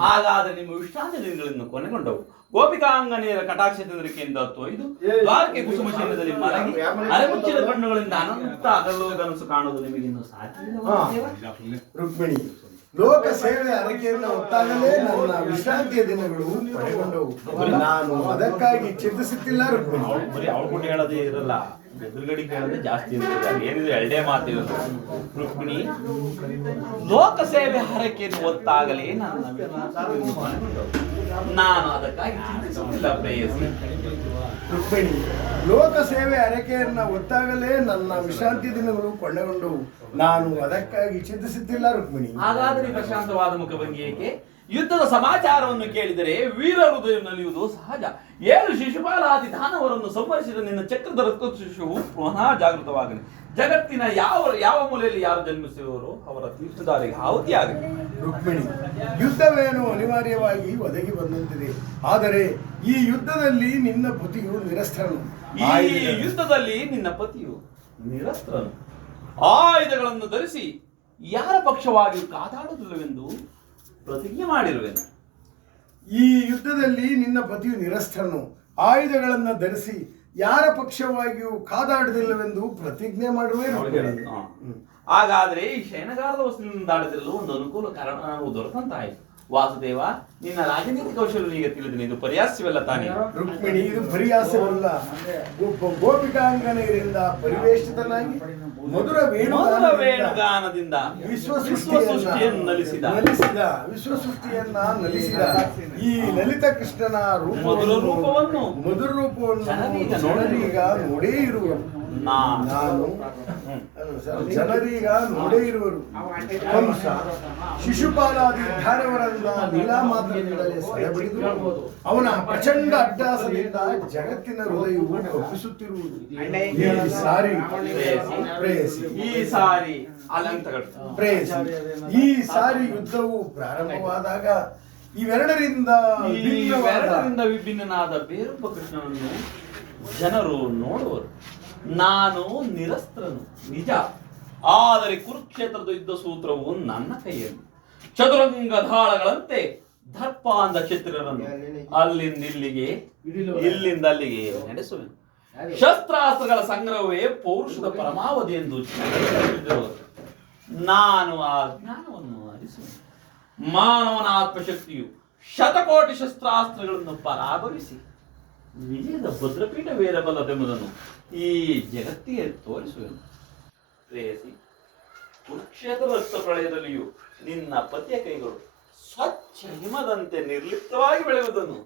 ಹಾಗಾದ್ರೆ ನಿಮ್ಮ ವಿಶ್ರಾಂತಿ ದಿನಗಳನ್ನು ಕೊನೆಗೊಂಡವು. ಗೋಪಿಕಾಂಗನೆಯರ ಕಟಾಕ್ಷ ಚಂದ್ರಿಕೆಯಿಂದ ತೊಯ್ದು ದ್ವಾರಕೆ ಕುಸುಮ ಶೀಲದಲ್ಲಿ ಮಲಗಿ ಅರೆಮುಚ್ಚಿದ ಕಣ್ಣುಗಳಿಂದ ಅನಂತ ಅಗಲೋಗನಸು ಕಾಣುವುದು ನಿಮಗಿನ್ನು ಸಾಧ್ಯ ರುಕ್ಮಿಣಿ ಲೋಕ ಸೇವೆ ಅರಕೆಯನ್ನು ಒತ್ತಾಗಲೇ ನನ್ನ ವಿಶ್ರಾಂತಿಯ ದಿನಗಳು ನಾನು ಅದಕ್ಕಾಗಿ ಚಿಂತಿಸುತ್ತಿಲ್ಲ ರುಕ್ಮಿಣಿ. ಬರೀ ಅವಳು ಕೂಡ ಹೇಳೋದೇ ಇರಲ್ಲ. ಎದುರುಗಡೆ ಅಂದ್ರೆ ಜಾಸ್ತಿ ಇರ್ತದೆ. ಅದು ಏನಿದೆ ಎರಡೇ ಮಾತಿರೋದು ರುಕ್ಮಿಣಿ ಲೋಕ ಸೇವೆ ಹರಕೆಯನ್ನು ಒತ್ತಾಗಲೇ. ನಾನು ಅದಕ್ಕಾಗಿ ಪ್ರೇಯಸಿ. ರುಕ್ಮಿಣಿ ಲೋಕ ಸೇವೆ ಅರಕೆಯನ್ನ ಒತ್ತಾಗಲೇ ನನ್ನ ವಿಶ್ರಾಂತಿ ದಿನಗಳು ಕೊಂಡಗೊಂಡು ನಾನು ಅದಕ್ಕಾಗಿ ಚಿಂತಿಸುತ್ತಿಲ್ಲ ರುಕ್ಮಿಣಿ. ಹಾಗಾದ್ರೆ ಪ್ರಶಾಂತವಾದ ಮುಖಭಂಗಿ ಏಕೆ ಯುದ್ಧದ ಸಮಾಚಾರವನ್ನು ಕೇಳಿದರೆ ವೀರ ಹೃದಯ ನಲಿಯುವುದು ಸಹಜ. ಏಳು ಶಿಶುಪಾಲಾದಿ ದಾನವರನ್ನು ಸಂಹರಿಸಿದ ನಿನ್ನ ಚಕ್ರದ ರಕ್ತ ಶಿಶುವು ಪುನಃ ಜಾಗೃತವಾಗಲಿ. ಜಗತ್ತಿನ ಯಾವ ಯಾವ ಮೂಲೆಯಲ್ಲಿ ಯಾರು ಜನ್ಮಿಸಿರುವವರು ಅವರ ತೀರ್ಥಧಾರಿಗೆ ಆಹುತಿಯಾಗಲಿ ರುಕ್ಮಿಣಿ ಯುದ್ಧವೇನು ಅನಿವಾರ್ಯವಾಗಿ ಒದಗಿ ಬಂದಂತಿದೆ. ಆದರೆ ಈ ಯುದ್ಧದಲ್ಲಿ ನಿನ್ನ ಪತಿಯು ನಿರಸ್ತ್ರನು. ಈ ಯುದ್ಧದಲ್ಲಿ ನಿನ್ನ ಪತಿಯು ನಿರಸ್ತ್ರನು. ಆಯುಧಗಳನ್ನು ಧರಿಸಿ ಯಾರ ಪಕ್ಷವಾಗಿ ಕಾದಾಡುವುದಿಲ್ಲವೆಂದು ಪ್ರತಿಜ್ಞೆ ಮಾಡಿರುವೆನು. ಈ ಯುದ್ಧದಲ್ಲಿ ನಿನ್ನ ಪತಿಯು ನಿರಸ್ತ್ರನು ಆಯುಧಗಳನ್ನ ಧರಿಸಿ ಯಾರ ಪಕ್ಷವಾಗಿಯೂ ಕಾದಾಡದಿಲ್ಲವೆಂದು ಪ್ರತಿಜ್ಞೆ ಮಾಡುವೆ. ಹಾಗಾದ್ರೆ ಈ ಶಯನಗಾರದ ವಸ್ತುವಿನಿಂದ ಆಡದಿರಲು ಒಂದು ಅನುಕೂಲ ಕಾರಣ ದೊರಕಂತಾಯಿತು ವಾಸುದೇವ ನಿನ್ನ ರಾಜನೀತಿ ಕೌಶಲ್ಯ ಈಗ ತಿಳಿದಿನಿ ಇದು ಪರ್ಯಾಸ್ಯವಲ್ಲ ತಾನೇ. ರುಕ್ಮಿಣಿ ಇದು ಪರಿಹಾಸವಲ್ಲ ಒಬ್ಬ ಗೋಪಿಕಾಂಗನೆಯರಿಂದ ಪರಿವೇಶಿತನಾಗಿ ಮಧುರ ವೇಣುಗಾನದಿಂದ ವಿಶ್ವ ಸೃಷ್ಟಿಯನ್ನು ನಲಿಸಿದ. ನಲಿಸಿದ ವಿಶ್ವ ಸೃಷ್ಟಿಯನ್ನ ನಲಿಸಿದ ಈ ಲಲಿತ ಕೃಷ್ಣನ ರೂಪ ಮಧುರ ರೂಪವನ್ನು ಮಧುರ ರೂಪವನ್ನು ಜನರೀಗ ನೋಡೇ ಇರುವ ನಾನು ಜನರೀಗ ನೋಡೇ ಇರುವರು. ಕಂಸ ಶಿಶುಪಾಲಾದಿ ಧ್ಯಾನವರನ್ನ ಲೀಲಾ ಮಾತ್ರದಿಂದಲೇ ಸೆಳೆಬಿಡಿದು ಅವನ ಪ್ರಚಂಡ ಅಡ್ಡಾಸದಿಂದ ಜಗತ್ತಿನ ಹೃದಯವು ಕಪ್ಪಿಸುತ್ತಿರುವುದು ಈ ಸಾರಿ ಪ್ರೇಯಸಿ. ಈ ಸಾರಿ ಪ್ರೇಯಸಿ. ಈ ಸಾರಿ ಯುದ್ಧವು ಪ್ರಾರಂಭವಾದಾಗ ಇವೆರಡರಿಂದ ವಿಭಿನ್ನವಾದ ಭಿನ್ನವಾದ ವಿಭಿನ್ನನಾದ ಬೇರೊಬ್ಬ ಕೃಷ್ಣನನ್ನು ಜನರು ನೋಡುವರು. ನಾನು ನಿರಸ್ತ್ರನು ನಿಜ. ಆದರೆ ಕುರುಕ್ಷೇತ್ರದ ಯುದ್ಧ ಸೂತ್ರವು ನನ್ನ ಕೈಯಲ್ಲಿ. ಚದುರಂಗ ಧಾಳಗಳಂತೆ ದರ್ಪಾಂಧ ಕ್ಷತ್ರಿಯರನ್ನು ಅಲ್ಲಿಂದ ಇಲ್ಲಿಗೆ ಇಲ್ಲಿಂದ ಅಲ್ಲಿಗೆ ನಡೆಸುವೆನು. ಶಸ್ತ್ರಾಸ್ತ್ರಗಳ ಸಂಗ್ರಹವೇ ಪೌರುಷದ ಪರಮಾವಧಿ ಎಂದು ನಾನು ಆ ಜ್ಞಾನವನ್ನು ಅರಿಸುವೆನು ಮಾನವನ ಆತ್ಮಶಕ್ತಿಯು ಶತಕೋಟಿ ಶಸ್ತ್ರಾಸ್ತ್ರಗಳನ್ನು ಪರಾಭವಿಸಿ ವಿಜಯದ ಭದ್ರಪೀಠ ಬೇರಬಲ್ಲದೆಂಬುದನ್ನು ಈ ಜಗತ್ತಿಗೆ ತೋರಿಸುವೆನು ಪ್ರೇಯಸಿ, ಕುರುಕ್ಷೇತ್ರ ರಕ್ತ ಪ್ರಳಯದಲ್ಲಿಯೂ ನಿನ್ನ ಪತಿಯ ಕೈಗಳು ಸ್ವಚ್ಛ ಹಿಮದಂತೆ ನಿರ್ಲಿಪ್ತವಾಗಿ ಬೆಳೆಯುವುದನ್ನು